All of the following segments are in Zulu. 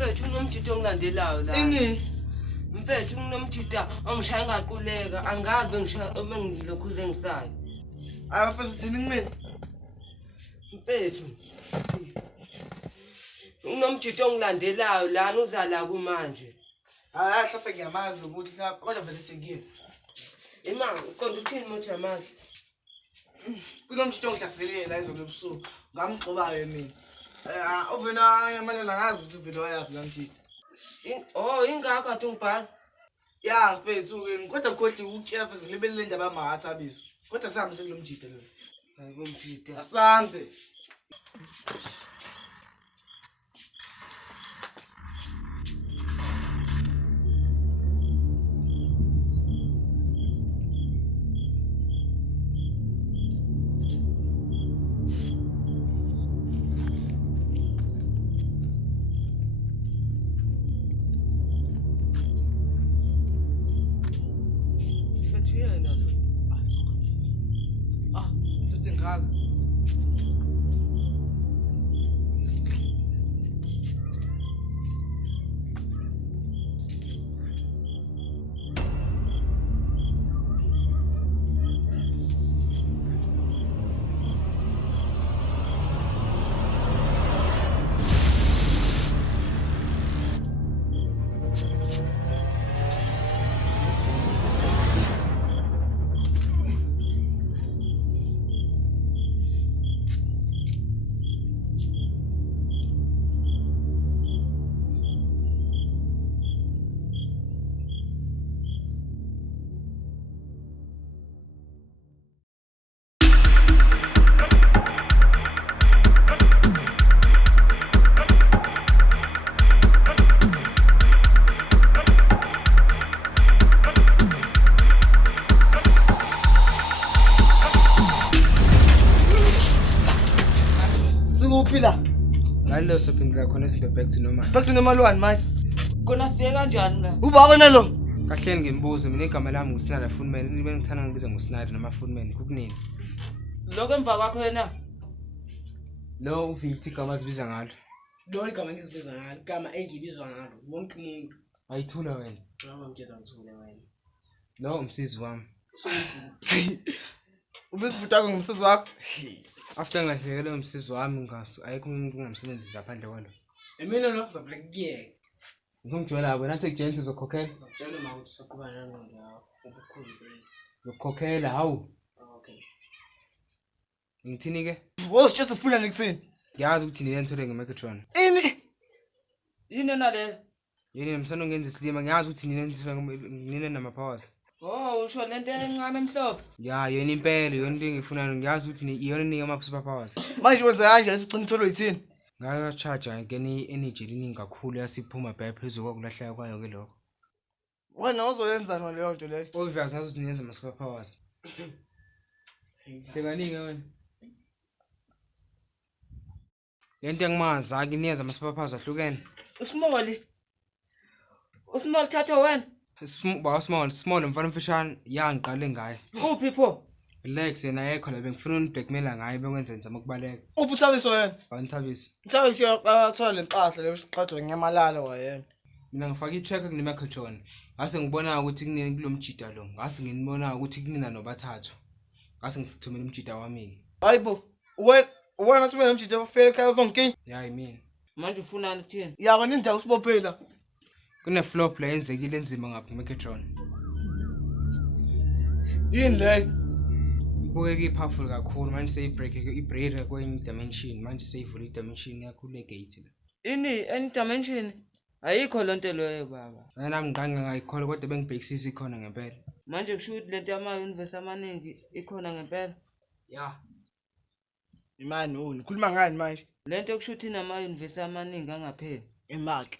Mfethu unomjito ongilandelayo la. Ini? Mfethu unomjita ongishaya ngaquleka angazi bengilokhu engisayo. Mfethu uthini kumina? Mfethu. Unomjito ongilandelayo lana uzala kumanje. Hlaphe ngiyamazi lokuthi hlapha kodwa vele sengiyini. Imanga uqonda uthini mothi yamazi? Kunomjito ongihlaselile la izolo ebusuku. Ngamgxobayo mina. Uvena yamalela ngazi ukuthi uvela wayaphi la mjito. Ingakho athi ungibhala. Ya mfethu kodwa ngikhohli ukutshela mfethu ngilibelele indaba yamaha Thabiso. Kodwa sihambe kulo mjito lo. Hayi bomjito. Asante. Uphila ngalo sophindela khona izinto back to normal. Back to normal one manje. Kona fike kanjani la? Uba wena lo. Kahleni ngimbuzo mina igama lami nguSinada Footman, nibe ngithanda ngibiza nguSinada nama Footman kukunini. Lokho emva kwakho yena. Lo uvithi igama azibiza ngalo. Lo igama ngizibiza ngalo, igama engibizwa ngalo wonke umuntu. Ayithula wena. Ngaba ngithetha ngithule wena. Lo umsizi wami. Ubesibutaka ngumsizi wakho. After ngahlekelwe umsizi wami ngaso ayikho umuntu ongamsebenzisa phandle kwalo. Emina lo uzobla kuyeke. Ngikungijwela wena nathi ejenti uzokhokhela. Ngitshela mama ukuthi sokuba nangqondo yakho ubukhuze. Ukhokhela hawu. Okay. Ngithini ke? Wosithatha ufuna ngikuthini? Ngiyazi ukuthi nina nithole ngemegatron. Ini? Yini nale? Yini msana ungenza isilima ngiyazi ukuthi nina nama powers. Usho lento encane emhlophe. Ya yena impela yona into engifunayo ngiyazi ukuthi iyona inika ama super powers. Manje wenza kanje isicini tholo yithini? Ngaka charge ngene energy liningi kakhulu yasiphuma phezulu kwakulahleka kwayo ke lokho. Wena uzoyenzani ngaleyo nto leyo? Obvious ngathi ukuthi niyenza ama super powers. Hlekaningi wena. Lento engimazi akiniyenza ama super powers ahlukene. Usimoli thatha wena. Small mfana mfishane yangiqale ngaye. Kuphi pho? Relax yena ayekho la bengifuna uniblackmaila ngaye bekwenze nzima ukubaleka. Uphi uThabiso wena? Awunithabisi. Thabiso uyaqala le mpahla lesiqhaqho nyamalala wayena. Mina ngifaka i-tracker kunemakho John. Ngase ngibona ukuthi kunini kulomjida lo. Ngase nginibona ukuthi kunina nobathathu. Ngase ngithumela umjida wami. Hayibo, wena thumela umjida ofela ekhaya uzonkinyi. Yeah, I mean. Manje ufunani kuthini? Yabona indawo usibophela. Kune flop la yenzekile enzima ngapha eMegatron. Yini le? Ibukeka ipowerful kakhulu manje seyibreak ibreaker kwenye dimension manje seyivula idimension yakho le gate la. Ini any dimension? Ayikho lonto leyo baba. Nami ngiqanga ngayikhola kodwa bengibhekisisa ikhona ngempela. Manje kusho ukuthi lento yama-universe amaningi ikhona ngempela. Yeah. Imani ukhuluma ngani manje? Lento kusho ukuthi inama-universe amaningi angapheli. Imaki.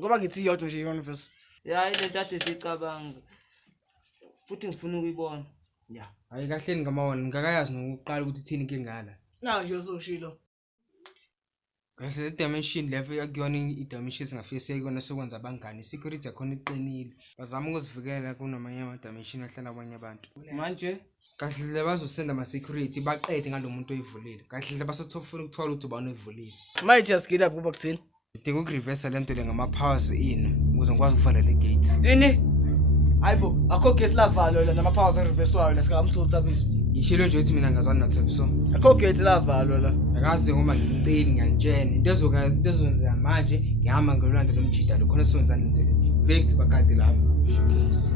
Ngoba ngithi iyodwa nje i-universe. Ya ilento ade sicabanga. Futhi ngifuna ukuyibona. Yeah. Hayi kahleni ngamawona ngakayazi ngokuqala ukuthi thini inkinga ngala. Na nje uzoshilo. Kahle dimension level yakuyona i-dimension singafike siyekona sokwenza abangani. Security yakhona iqinile. Bazama ukuzivikela kunamanye ama-dimension ahlala abanye abantu. Manje Kahle bazosenda ama-security baqede ngalomuntu oyivulile. Kahle basofuna ukuthola ukuthi ubani oyivulile. Might yaskida kuba kuthini? Ngidinga ukureverse lento le ngama-powers inu ukuze ngikwazi ukuvala le gate. ini Hayibo, akho gate lavalo la nama-powers reversewayo la sikamthuthu Thabiso. Ngishilo nje ukuthi mina ngazani naThabiso. Akho gate lavalo la. Akazi ngoba ngiceli ngiyantshela into ezokwenza manje ngihamba ngolanda lomjida lo khona sizonzana into le. Vect bakade lapha. Showcase.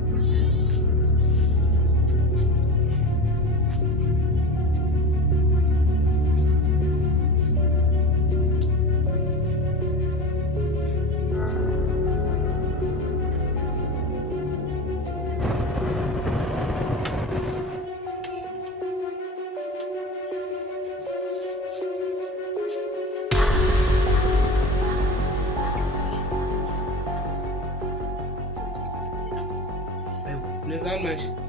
Lezani manje?